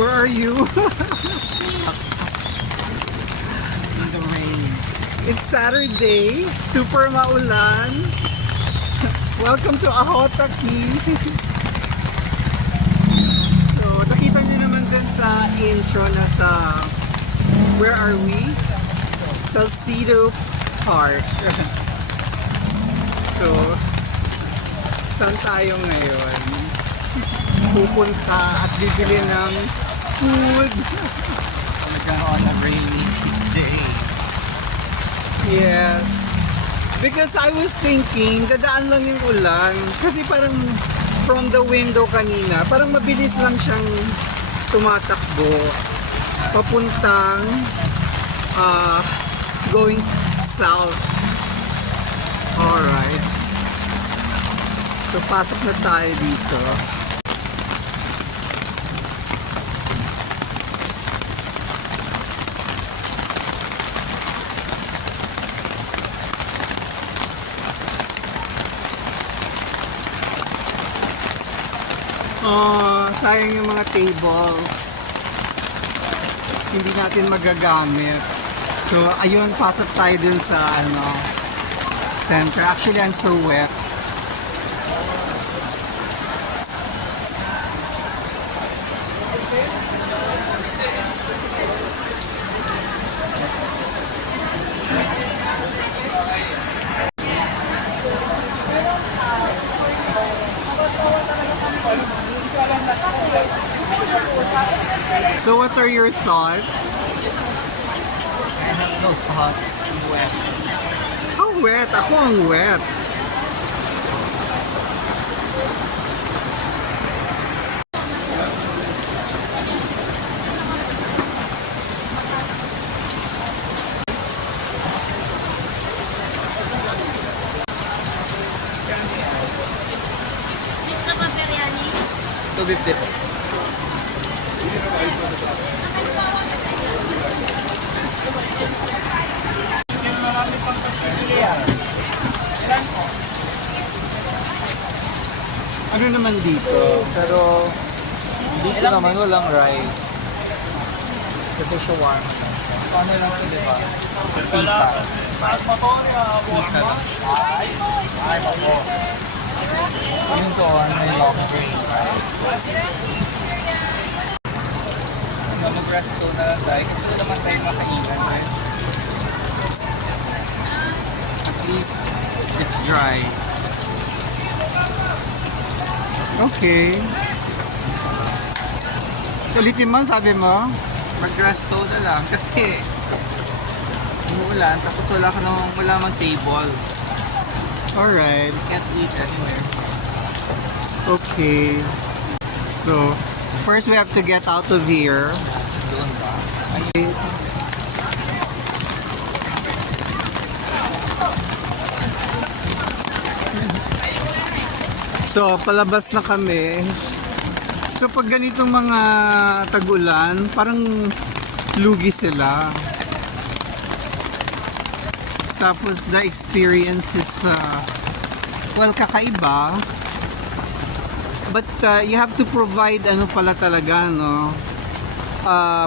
Where are you? In the rain. It's Saturday, super maulan. Welcome to Ahotaki. So, nakita niyo naman din sa intro na sa where are we? Salcedo Park. So, saan tayo ngayon? Pupunta at bibili ng food. Nagkaroon ng rainy day. Yes. Because I was thinking, dadaan lang yung ulan. Kasi parang from the window kanina, parang mabilis lang siyang tumatakbo. Papuntang going south. Alright. So pasok na tayo dito. Sayang yung mga tables. Hindi natin magagamit. So, ayun, pasok tayo dun sa center. Actually, I'm so wet. So what are your thoughts? I have no thoughts. Wet. How wet? Ako ang wet. Ito beef dip. Ano naman dito? Pero dito naman walang rice. Kasi siya warm. Ano lang ito, diba? Pita. Pita lang. Yun to, ano yung long grain. Mag-resto na lang tayo. Kasi ito naman tayo makainan. Right? At least, it's dry. Okay. Ulitin mo, sabi mo? Mag-resto na lang kasi umuulan tapos wala mang table. Alright. You can't eat anywhere. Okay. So, first we have to get out of here. Doon ba? Okay. So, palabas na kami. So, pag ganitong mga tag-ulan, parang lugi sila. Tapos, the experience is, well, kakaiba. But, you have to provide, ano pala talaga, no?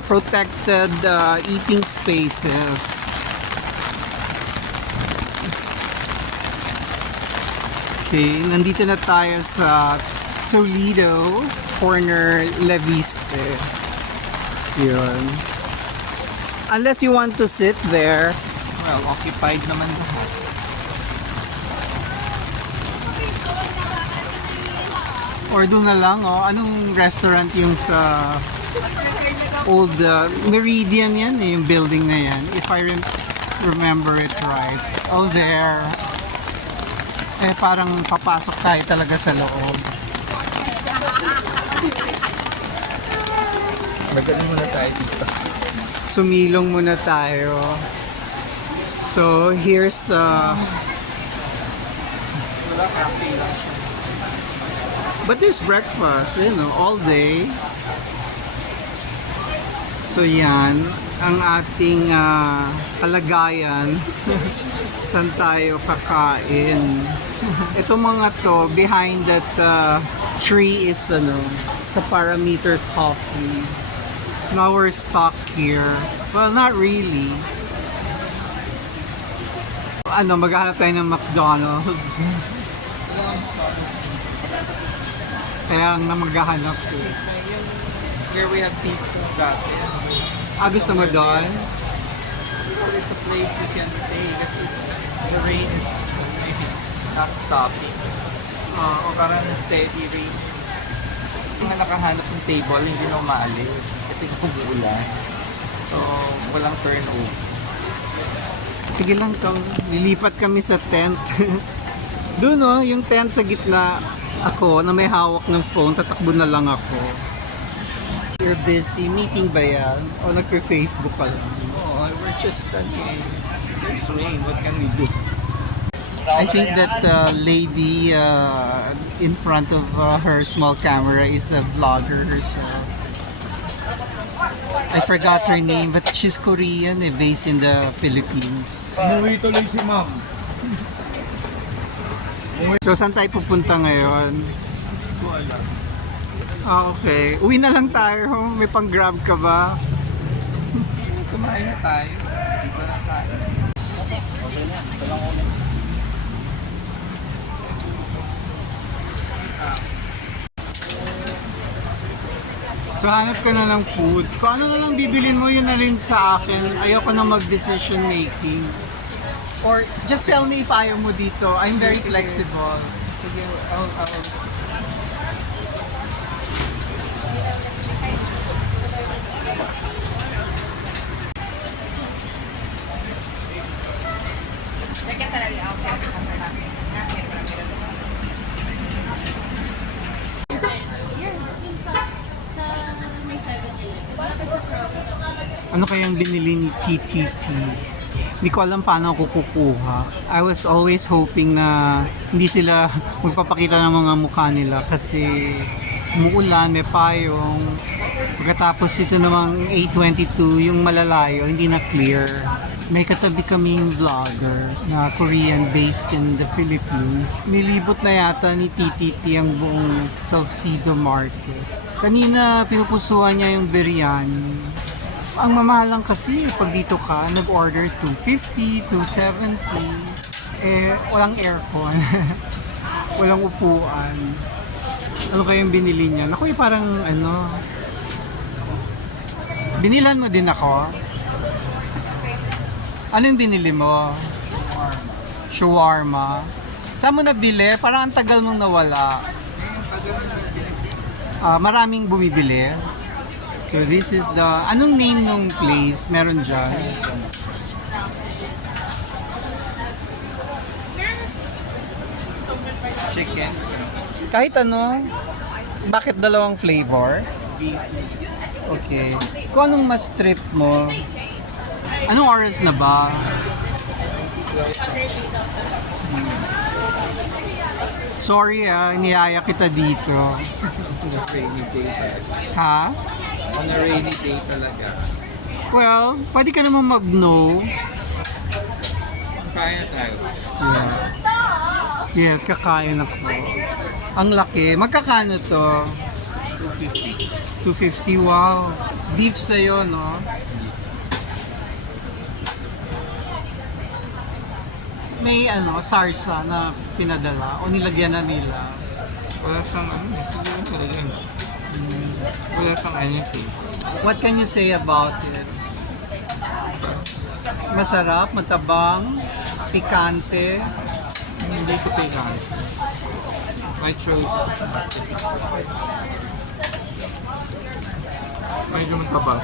Protected eating spaces. Okay, nandito na tayo sa Toledo, corner Leviste. Yun. Unless you want to sit there. Well, occupied naman lahat. Or doon na lang, oh. Anong restaurant yung sa old Meridian yan, yung building na yan. If I remember it right. Oh, there. Eh, parang papasok tayo talaga sa loob. Magaling muna tayo dito. Sumilong muna tayo. So, here's Wala cafe lang siya. but there's breakfast, you know, all day. So yan, ang ating kalagayan. Saan tayo kakain? Ito mga to, behind that tree is sa Parameter Coffee. Now we're stuck here. Well, not really. Maghanap tayo ng McDonald's. Kaya nga maghahanap eh. Here we have pizza dati. Gusto mo doon? There is a place we can stay kasi the rain is not stopping. O parang steady rain. Yung nakahanap ng table, hindi na umaalis kasi umuulan. So, walang turnover. Sige lang kang lilipat kami sa tent. Doon yung tent sa gitna. Ako na may hawak ng phone, tatakbo na lang ako. You're busy, meeting ba yan? O nagpe-Facebook ka lang? Oh, we're just studying. There's rain, what can we do? I think that lady in front of her small camera is a vlogger herself. I forgot her name, but she's Korean, based in the Philippines. Umuwi tuloy si ma'am. So, saan tayo pupunta ngayon? Okay. Uwi na lang tayo. May pang-grab ka ba? Kumain na tayo. Dito na tayo. So, hanap ka na ng food. Kung ano na lang bibilin mo, yun na rin sa akin. Ayoko na mag-decision making. Or, just tell me if ayaw mo dito. I'm very flexible. Sige, I'll Ano kayang binili ni TTT? Hindi ko alam paano ako kukuha. I was always hoping na hindi sila magpapakita ng mga mukha nila kasi umuulan, may payong. Pagkatapos ito namang A22, yung malalayo, hindi na clear. May katabi kaming vlogger na Korean based in the Philippines. Nilibot na yata ni TTT ang buong Salcido Market. Kanina pinupusuan niya yung biryani. Ang mamahal lang kasi pag dito ka, nag-order 250, 270. Walang aircon. Walang upuan. Ano kayong binili niya? Naku, parang binilan mo din ako. Ano yung binili mo? Shawarma. Saan mo nabili? Parang ang tagal mong nawala. Maraming bumibili. So this is the... Anong name ng place? Meron dyan? chicken. Kahit ano. Bakit dalawang flavor? Okay. Kung anong mas trip mo? Anong oras na ba? Sorry niyaya kita dito. On a rainy day talaga. Ha? On a rainy day talaga. Well, pwede ka naman mag-no. Kaya na tayo. Yeah. Yes, kakain ako. Ang laki. Magkakano to? 250. 250, wow. Beef sa'yo, no? May sarsa na pinadala o nilagyan na nila. Wala siyang siguro talaga. Wala siyang anything. What can you say about it? Masarap, matabang, pikante. Hindi ko tingnan. I chose medyo mataba.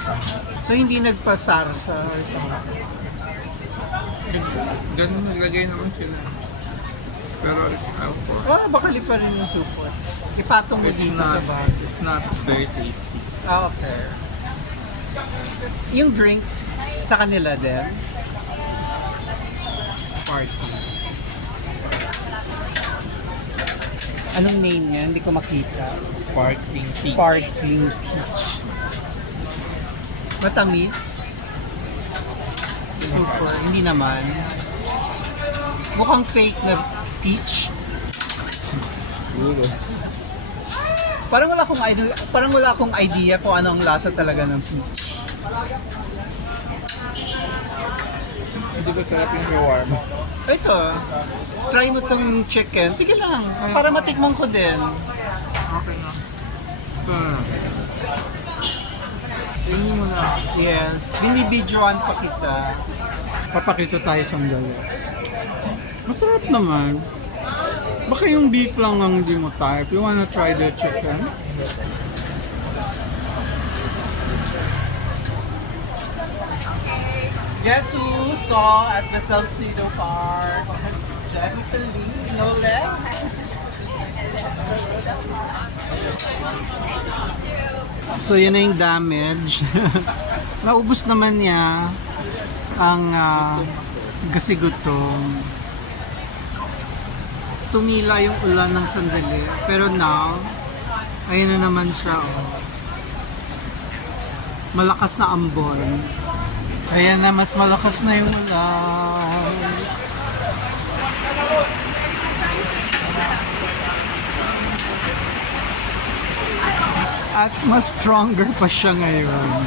So hindi nagpasarsa or something. Ganun naglagay naman sila. Pero Bakali pa rin yung supot. Ipatong mo dito sa bag. it's not very tasty. Okay. Yung drink sa kanila din. Sparkling. Anong name niya? Hindi ko makita. Sparkling tea. Sparkling peach. Matamis. Super. Hindi naman. Mukhang fake na peach. Parang wala akong idea kung ano ang lasa talaga ng peach. Hindi ba sarap yung shawarma? Ito, try mo tong chicken. Sige lang, para matikman ko din. Okay na. Tingin mo na. Yes, binibidyoan pa kita. Papakita tayo sandali. Masarap naman. Baka yung beef lang ang hindi mo type. You wanna try the chicken? Guess who saw at the Salcedo Park? Jessica Lee, no less. So yun na yung damage. Naubos naman niya ang gasigutong. Tumila yung ulan ng sandali. Pero now, ayun na naman siya. Oh. Malakas na ambon. Ayan na, mas malakas na yung ulan. At mas stronger pa siya ngayon.